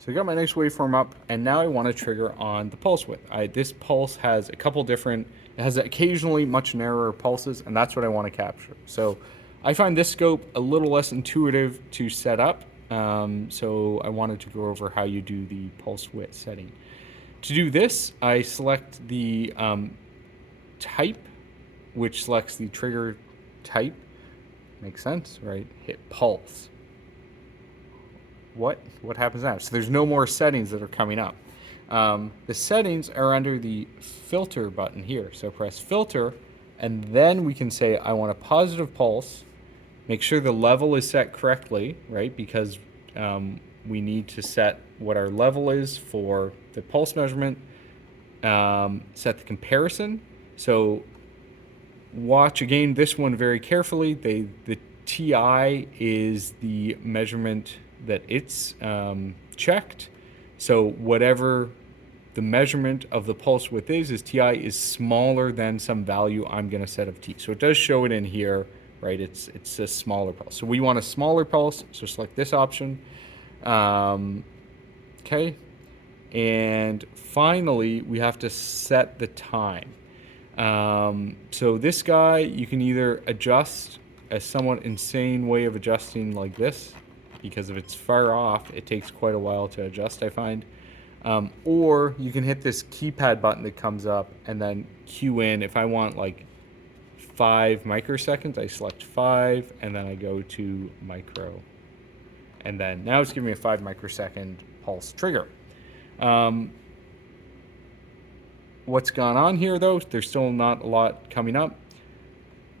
So I got my nice waveform up, and now I want to trigger on the pulse width. This pulse has a couple different, it has occasionally much narrower pulses, and that's what I want to capture. So I find this scope a little less intuitive to set up, so I wanted to go over how you do the pulse width setting. To do this, I select the type, which selects the trigger type. Makes sense, right? Hit pulse. What happens now? So there's no more settings that are coming up. The settings are under the filter button here. So press filter, and then we can say I want a positive pulse. Make sure the level is set correctly, right? Because we need to set what our level is for the pulse measurement. Set the comparison. So watch again this one very carefully. The TI is the measurement that it's checked. So whatever the measurement of the pulse width is TI is smaller than some value I'm going to set of T. So it does show it in here, right? It's a smaller pulse. So we want a smaller pulse, so select this option. Okay. And finally, we have to set the time. So this guy, you can either adjust a somewhat insane way of adjusting like this, because if it's far off, it takes quite a while to adjust, I find. Or you can hit this keypad button that comes up and then cue in. If I want like 5 microseconds, I select 5 and then I go to micro. And then now it's giving me a 5 microsecond pulse trigger. What's gone on here though, there's still not a lot coming up.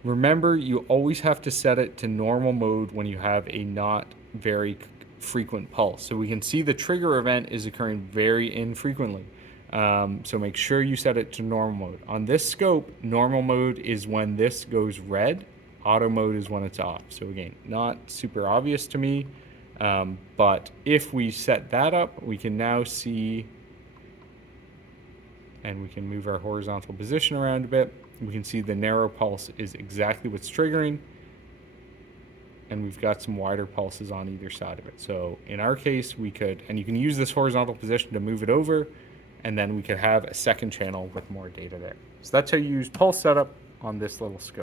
Remember, you always have to set it to normal mode when you have a not very frequent pulse. So we can see the trigger event is occurring very infrequently. So make sure you set it to normal mode. On this scope, normal mode is when this goes red, auto mode is when it's off. So again, not super obvious to me, but if we set that up, we can now see, and we can move our horizontal position around a bit. We can see the narrow pulse is exactly what's triggering, and we've got some wider pulses on either side of it. So in our case, we could, and you can use this horizontal position to move it over, and then we could have a second channel with more data there. So that's how you use pulse setup on this little scope.